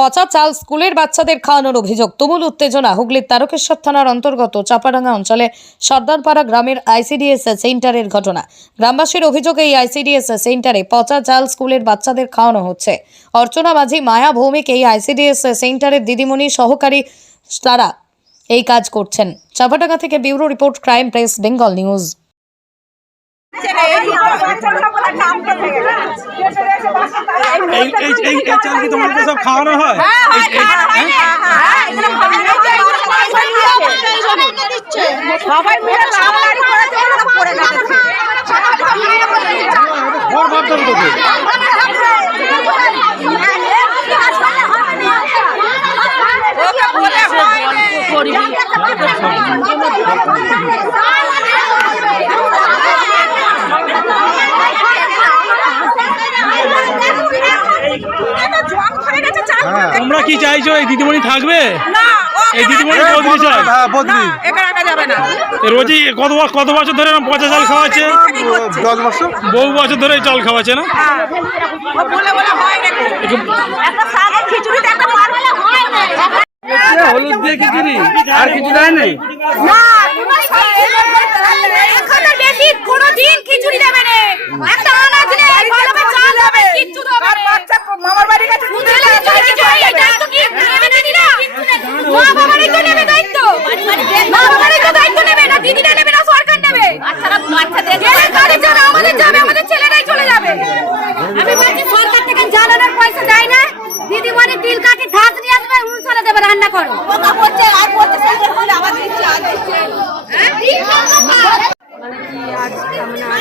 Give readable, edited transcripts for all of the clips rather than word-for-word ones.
পচা চাল স্কুলের বাচ্চাদের খাওয়ানোর অভিযোগ। তুমুল উত্তেজনা হুগলির তারকেশ্বর থানার অন্তর্গত চাপাডাঙ্গা অঞ্চলে সর্দারপাড়া গ্রামের আইসিডিএস সেন্টারের ঘটনা। গ্রামবাসীর অভিযোগ, এই আইসিডিএস সেন্টারে পচা চাল স্কুলের বাচ্চাদের খাওয়ানো হচ্ছে। অর্চনা মাঝি, মায়া ভৌমিক এই আইসিডিএস সেন্টারের দিদিমণি সহকারী তারা এই কাজ করছেন। চাপাডাঙ্গা থেকে bureau report, crime press Bengal news. খাওয়ানো হয় সবাই মিলে লাভালাভি করে দিয়ে পড়ে গেছে। তোমরা কি চাইছো? এই দিদিমণি থাকবে? এই দিদিমণি বদলি একা রাখা যাবে না। রোজই কত বছর ধরে পচা চাল খাওয়াচ্ছে? 10 বছর, বহু বছর ধরে চাল খাওয়াচ্ছে না? হলুদ দিয়ে খিচুড়ি আর কিছু দেয় নাই? খিচুড়ি দেবে না, একটা আনা দিলে চাল হবে, কিচ্ছু দেবে না। মামার বাড়ি গেছে দায়িত্ব কি নেবে না? দিদা মা বাবারই তো নেবে দায়িত্ব, মা বাবারই তো দায়িত্ব নেবে না, দিদিরা নেবে না, সরকার নেবে। বাচ্চাদের গাড়ি যাবে, আমাদের যাবে, আমাদের ছেলেরাই চলে যাবে। আমি বলছি সরকার থেকে জ্বালানোর পয়সা দেয় না, দিদিমণি তিল কাটি ধাত নিয়ে আসবে, উনুনে দেবে, রান্না করো। কথা বলছে আর বলতে সেই বলে আবার দিচ্ছে আর দিচ্ছে। মানে কি আজ মানে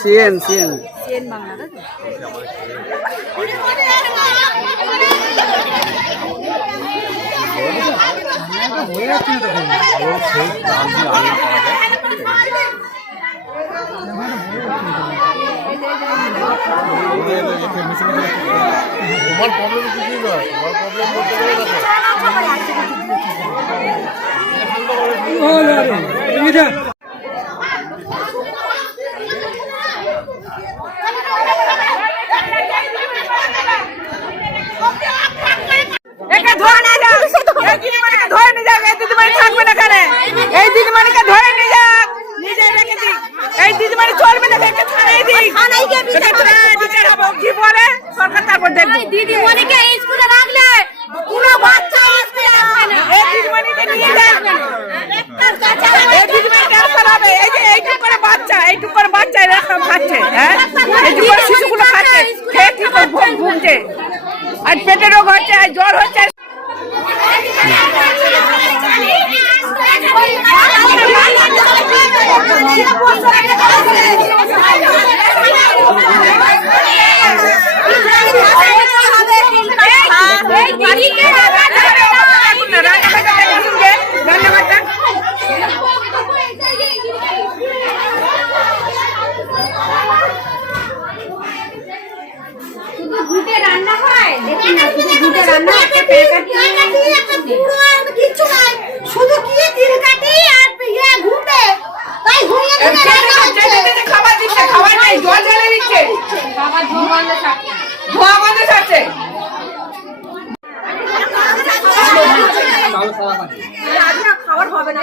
সিএন বাংলা না তোমার প্রবলেম কিছুই না, তোমার প্রবলেম বলতে গেলে দিদিমণিকে স্কুলে রাখলে পুরো বাচ্চা স্কুলে আসবে না। এই দিদিমণিকে নিয়ে যাবে না, এই দিদিমণি ট্রান্সফার হবে। এই যে এইটুকু করে বাচ্চা এরকম খাচ্ছে, হ্যাঁ এইটুকু করে শিশুগুলো খাচ্ছে, খেয়ে কি করে ঘুমছে, আর পেটের রোগ হচ্ছে, আর জ্বর হচ্ছে। রান্না হয় কিছু নাই, শুধু কি তিল কাটি আর ঘুটে তাই খাবার দিচ্ছে, খাবার নেই, জল ঢেলে দিচ্ছে, খাবার ধোয়া বন্ধ থাকছে। খাবার হবে না,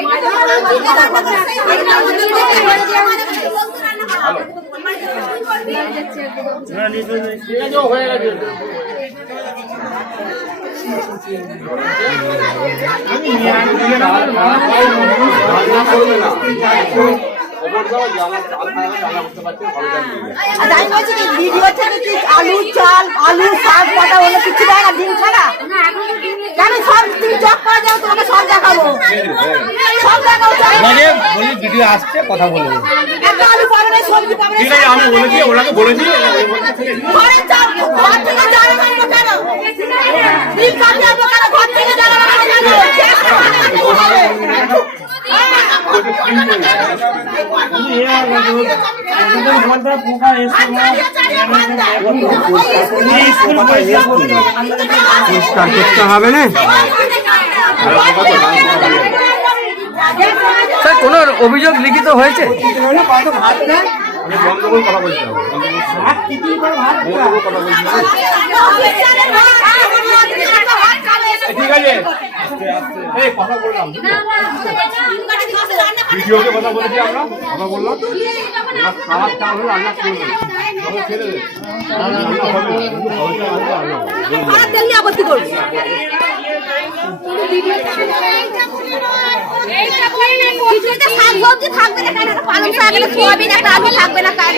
আলু চাল আলু শাক কাটা হলো কিছু দেয় না, ডিম ছাড়া কেন সব তুমি চক করে যাও, তোমাকে সব দেখাবো, সব দেখাবো। ভিডিও আসছে, কথা বলবো। একটা আলু পাবে না, সবজি পাবে না, আমি বলেছি, ওনাকে বলেছি ঘরে চাল, ঘর থেকে চাল আনবো কেন? ডিম কাটে আনবো কেন? ঘর থেকে চাল আনবো কেন? করতে হবে না। স্যার, কোনো অভিযোগ লিখিত হয়েছে? গন্ডগোল কথা বলতে হবে, গন্ডগোল কথা বলতে হবে। ভিডিওকে কথা বলেছি আমরা কথা বললাম খাবার চাল হলে রান্না করবেন ছেড়ে দেন আপত্তি করবো থাকবে না পালং শাক সোয়াবিন একটা আলু থাকবে না কাজ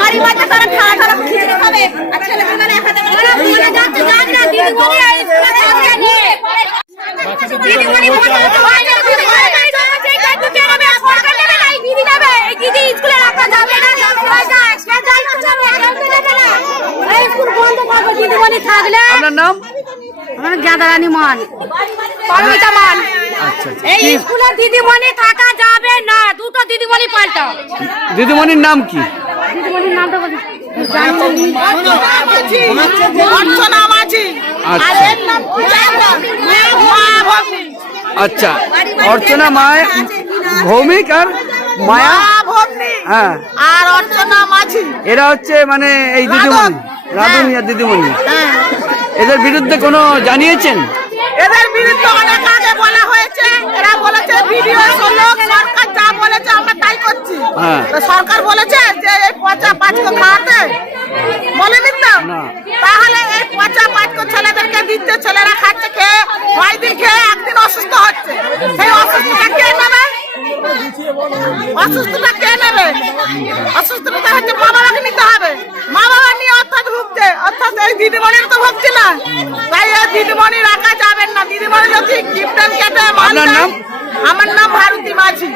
হাড়ি মাঝে তারা খাওয়া খাওয়া খিচুড়ি খাবে আর ছেলে মেয়েরা এক হাতে করে যাচ্ছে জানি না দিদি বলে দিদিমণি বলে দিদি যাবে দিদি স্কুলে রাখা যাবে না স্কুল বন্ধ করবো দিদিমণি থাকলে। আপনার নাম? আমার গাঁদারানী মান পারমিতা মান। এই স্কুলে দিদিমণি থাকা যাবে না, দুটো দিদিমণি পাল্টা। দিদিমণির নাম কি? দিদিমণির নামটা বলি আচ্ছা, অর্চনা মায় ভৌমিক আর মায়া হ্যাঁ আর অর্চনা মাঝি এরা হচ্ছে মানে এই দিদিমণি রাধুনি আর দিদিমণি। এদের বিরুদ্ধে কোনো জানিয়েছেন? এদের বিরুদ্ধে অনেক আগে বলা হয়েছে, এরা বলেছে ভিডিও লোক সরকার যা বলেছে আমরা তাই করছি। হ্যাঁ। তো সরকার বলেছে যে এই পচা পাঁচকো খাওয়াতে বলেনি তো, তাহলে এই পচা পাঁচকো ছেলেদেরকে দিচ্ছে, ছেলেরা খাচ্ছে, খেয়ে 6 দিন খেয়ে একদিন অসুস্থ হচ্ছে। সেই অসুস্থতা কে নেবে? অসুস্থতা কে নেবে? অসুস্থতা হচ্ছে মা বাবাকে নিতে হবে। মা বাবা নিয়ে অর্থাৎ ভুগছে, অর্থাৎ এই দিদিমণির তো ভুগছে না, তাই এই দিদিমণি রাখা যাবেন না। দিদিমণি যদি কিপটেন কেটে আপনার নাম? আমার নাম ভারতী মাঝি।